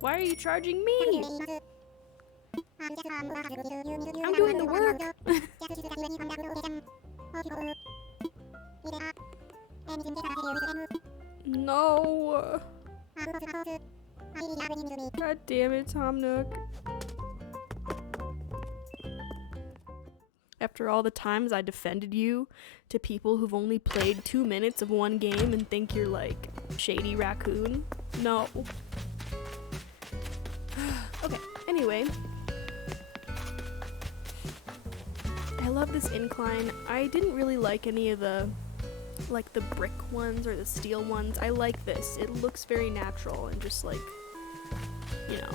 Why are you charging me? I'm doing the work. No. God damn it, Tom Nook. After all the times I defended you to people who've only played 2 minutes of one game and think you're like Shady Raccoon. No. Okay, anyway. I love this incline. I didn't really like any of the brick ones or the steel ones. I like this. It looks very natural and just like, you know,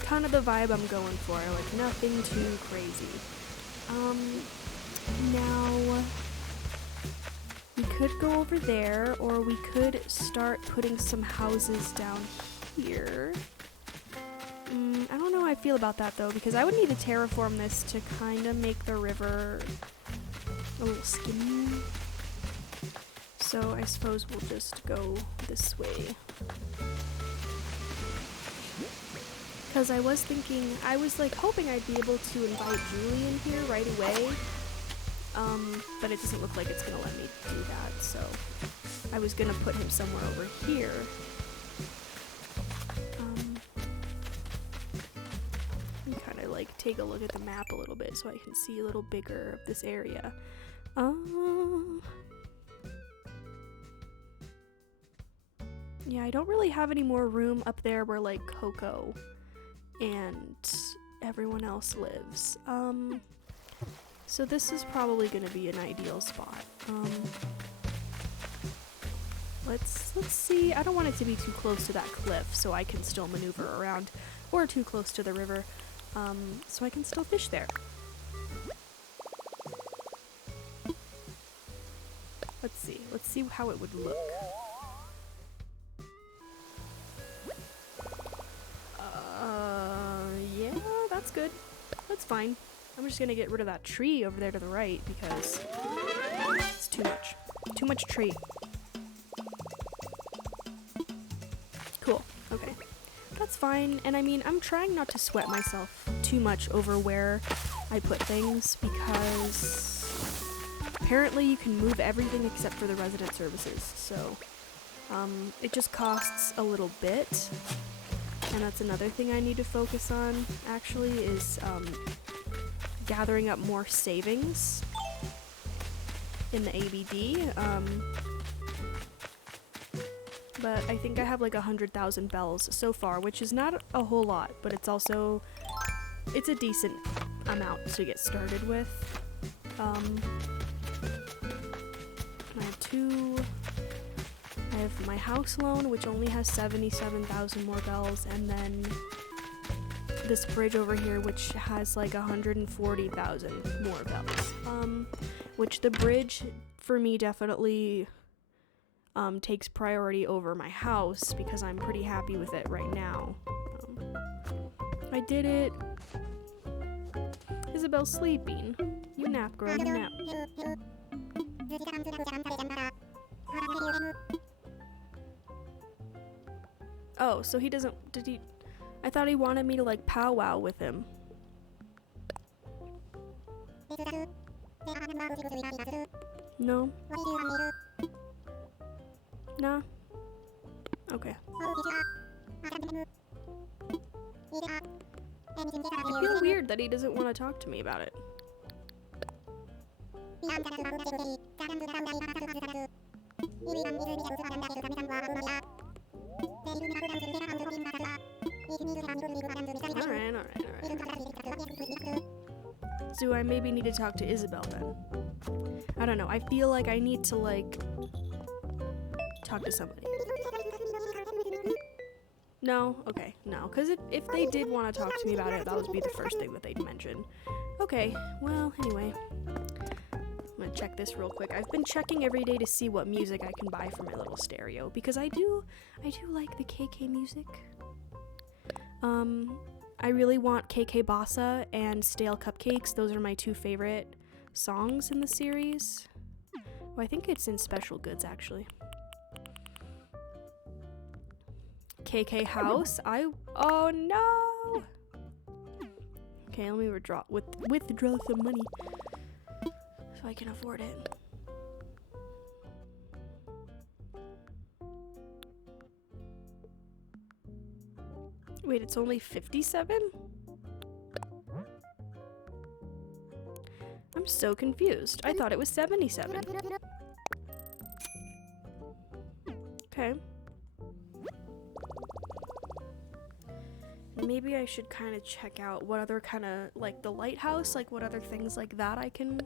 kind of the vibe I'm going for. Like nothing too crazy. Now we could go over there, or we could start putting some houses down here. I don't know how I feel about that though, because I would need to terraform this to kind of make the river a little skinny. So I suppose we'll just go this way. Because I was thinking, I was like hoping I'd be able to invite Julian here right away. But it doesn't look like it's gonna let me do that, so I was gonna put him somewhere over here. Kind of like take a look at the map a little bit so I can see a little bigger of this area. Yeah, I don't really have any more room up there where like Coco and everyone else lives. So this is probably gonna be an ideal spot. Let's see. I don't want it to be too close to that cliff so I can still maneuver around, or too close to the river, so I can still fish there. Let's see how it would look. Yeah, that's good. That's fine. I'm just gonna get rid of that tree over there to the right because it's too much. Too much tree. Cool. Okay. That's fine. And I mean, I'm trying not to sweat myself too much over where I put things because apparently you can move everything except for the resident services. So it just costs a little bit. And that's another thing I need to focus on, actually, is gathering up more savings in the ABD. But I think I have like 100,000 bells so far, which is not a whole lot, but it's also, it's a decent amount to get started with. I have my house loan, which only has 77,000 more bells, and then this bridge over here, which has like 140,000 more bells. Which the bridge for me definitely takes priority over my house because I'm pretty happy with it right now. I did it. Isabel's sleeping. You nap, girl, you nap. Oh, so he doesn't, did he, I thought he wanted me to like powwow with him. No? Nah? Okay. I feel weird that he doesn't want to talk to me about it. I maybe need to talk to Isabel then. I don't know. I feel like I need to, like, talk to somebody. No? Okay, no. Because if they did want to talk to me about it, that would be the first thing that they'd mention. Okay, well, anyway. I'm gonna check this real quick. I've been checking every day to see what music I can buy for my little stereo, because I do like the KK music. I really want KK Bossa and Stale Cupcakes. Those are my two favorite songs in the series. Well, I think it's in Special Goods, actually. KK House. Oh no! Okay, let me withdraw some money so I can afford it. Wait, it's only 57? I'm so confused. I thought it was 77. Okay. Maybe I should kind of check out what other kind of, like, the lighthouse, like what other things like that I can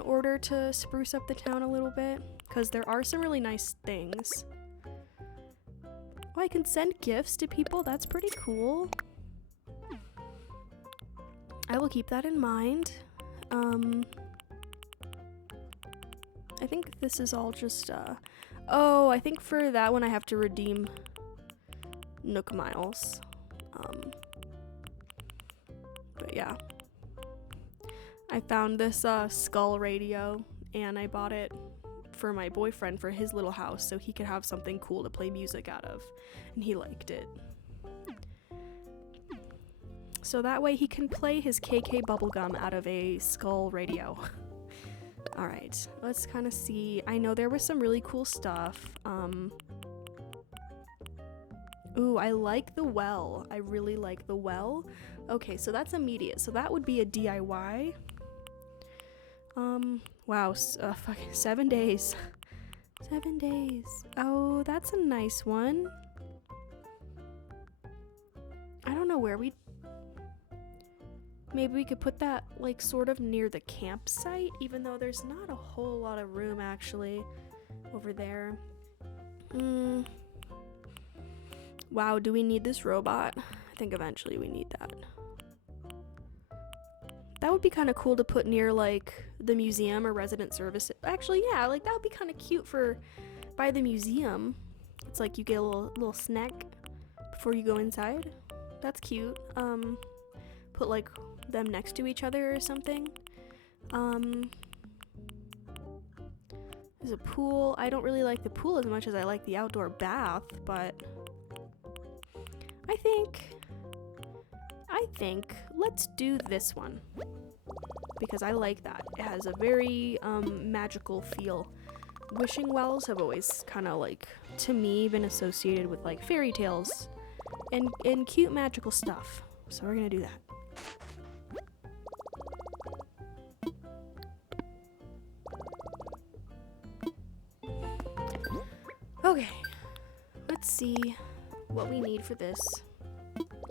order to spruce up the town a little bit, because there are some really nice things. Oh, I can send gifts to people. That's pretty cool. I will keep that in mind. I think this is all just, oh, I think for that one I have to redeem Nook Miles. But yeah. I found this, skull radio, and I bought it for my boyfriend for his little house so he could have something cool to play music out of, and he liked it. So that way he can play his KK bubblegum out of a skull radio. Alright, let's kind of see. I know there was some really cool stuff. Ooh, I like the well. I really like the well. Okay, so that's immediate. So that would be a DIY. Wow, fucking 7 days. 7 days. Oh, that's a nice one. I don't know where maybe we could put that, like, sort of near the campsite, even though there's not a whole lot of room, actually, over there. Wow, do we need this robot? I think eventually we need that. That would be kind of cool to put near, like, the museum or resident services. Actually, yeah, like, that would be kind of cute by the museum. It's like you get a little snack before you go inside. That's cute. Put, like, them next to each other or something. There's a pool. I don't really like the pool as much as I like the outdoor bath, but I think let's do this one, because I like that. It has a very magical feel. Wishing wells have always kind of, like, to me, been associated with, like, fairy tales and cute magical stuff. So we're gonna do that. Okay, let's see what we need for this.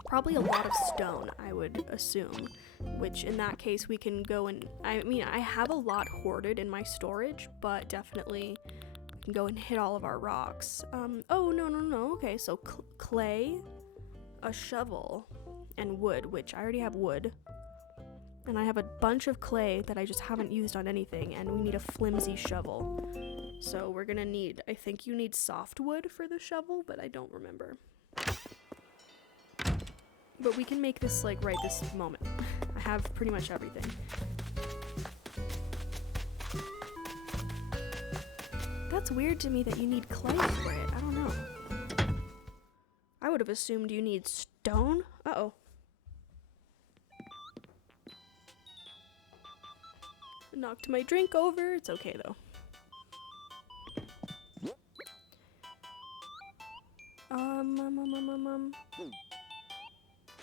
Probably a lot of stone, I would assume, which in that case we can go and, I mean, I have a lot hoarded in my storage, but definitely we can go and hit all of our rocks. Oh, no, okay, so clay, a shovel, and wood, which I already have wood, and I have a bunch of clay that I just haven't used on anything, and we need a flimsy shovel. So we're gonna need, I think you need softwood for the shovel, but I don't remember. But we can make this, like, right this moment. I have pretty much everything. That's weird to me that you need clay for it. I don't know. I would have assumed you need stone. Uh-oh. Knocked my drink over. It's okay, though.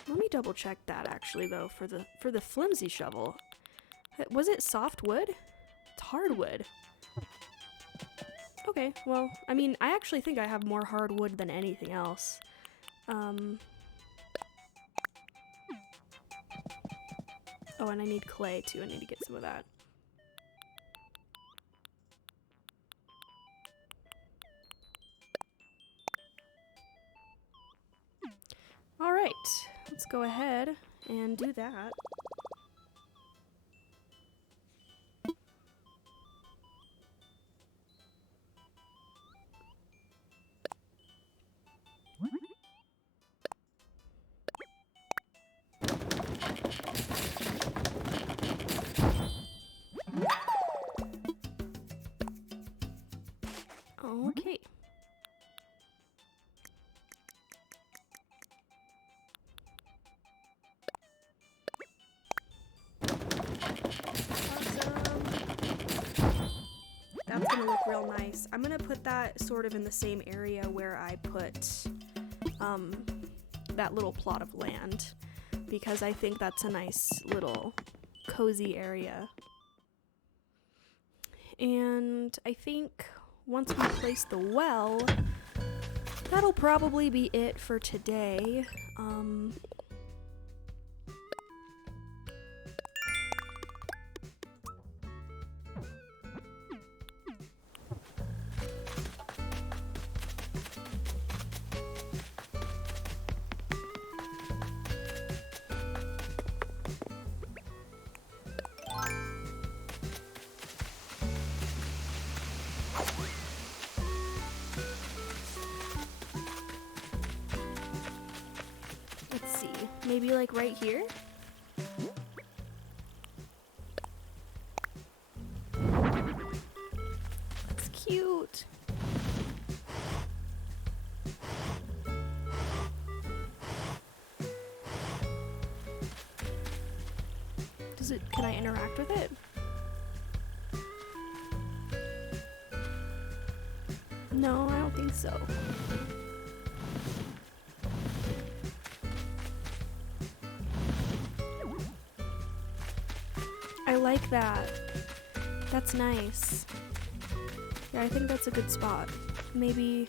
Let me double check that, actually, though, for the flimsy shovel. Was it soft wood? It's hardwood. Okay, well, I mean, I actually think I have more hardwood than anything else. Oh, and I need clay too. I need to get some of that. All right, let's go ahead and do that. Okay. That's gonna look real nice. I'm gonna put that sort of in the same area where I put that little plot of land, because I think that's a nice little cozy area. And I think once we place the well, that'll probably be it for today. Let's see, maybe like right here? That's cute. Can I interact with it? No, I don't think so. I like that. That's nice. Yeah, I think that's a good spot. Maybe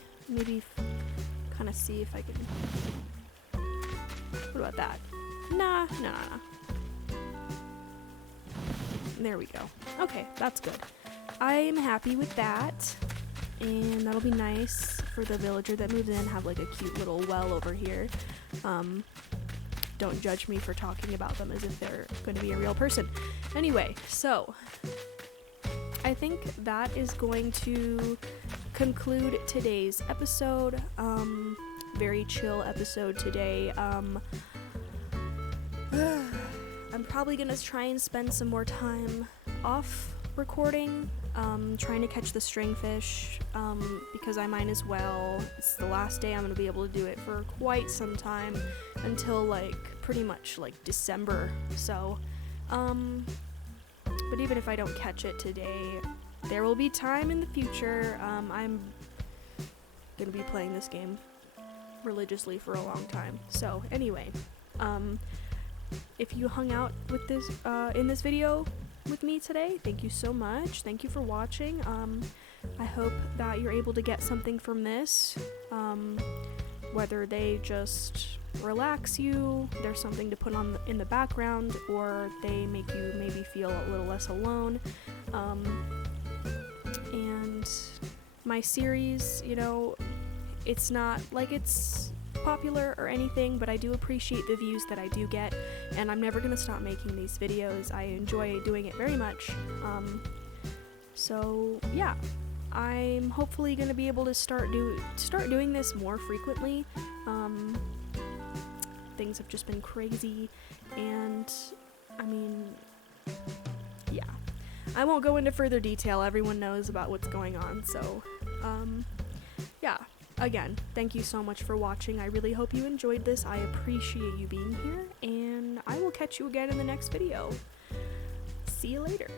kind of see if I can. What about that? Nah. There we go. Okay, that's good. I'm happy with that. And that'll be nice for the villager that moves in, have like a cute little well over here. Don't judge me for talking about them as if they're going to be a real person. Anyway, so I think that is going to conclude today's episode. Very chill episode today. I'm probably gonna try and spend some more time off recording, trying to catch the stringfish, because I might as well. It's the last day I'm gonna be able to do it for quite some time, until like pretty much like December. So, but even if I don't catch it today, there will be time in the future. I'm gonna be playing this game religiously for a long time. So anyway, if you hung out with this in this video with me today, thank you so much. Thank you for watching. I hope that you're able to get something from this, whether they just relax you, there's something to put on in the background, or they make you maybe feel a little less alone. And my series, you know, it's not like it's popular or anything, but I do appreciate the views that I do get, and I'm never gonna stop making these videos. I enjoy doing it very much. So yeah, I'm hopefully gonna be able to start doing this more frequently. Things have just been crazy, and I mean, yeah, I won't go into further detail. Everyone knows about what's going on. So yeah, again, thank you so much for watching. I really hope you enjoyed this. I appreciate you being here, and I will catch you again in the next video. See you later.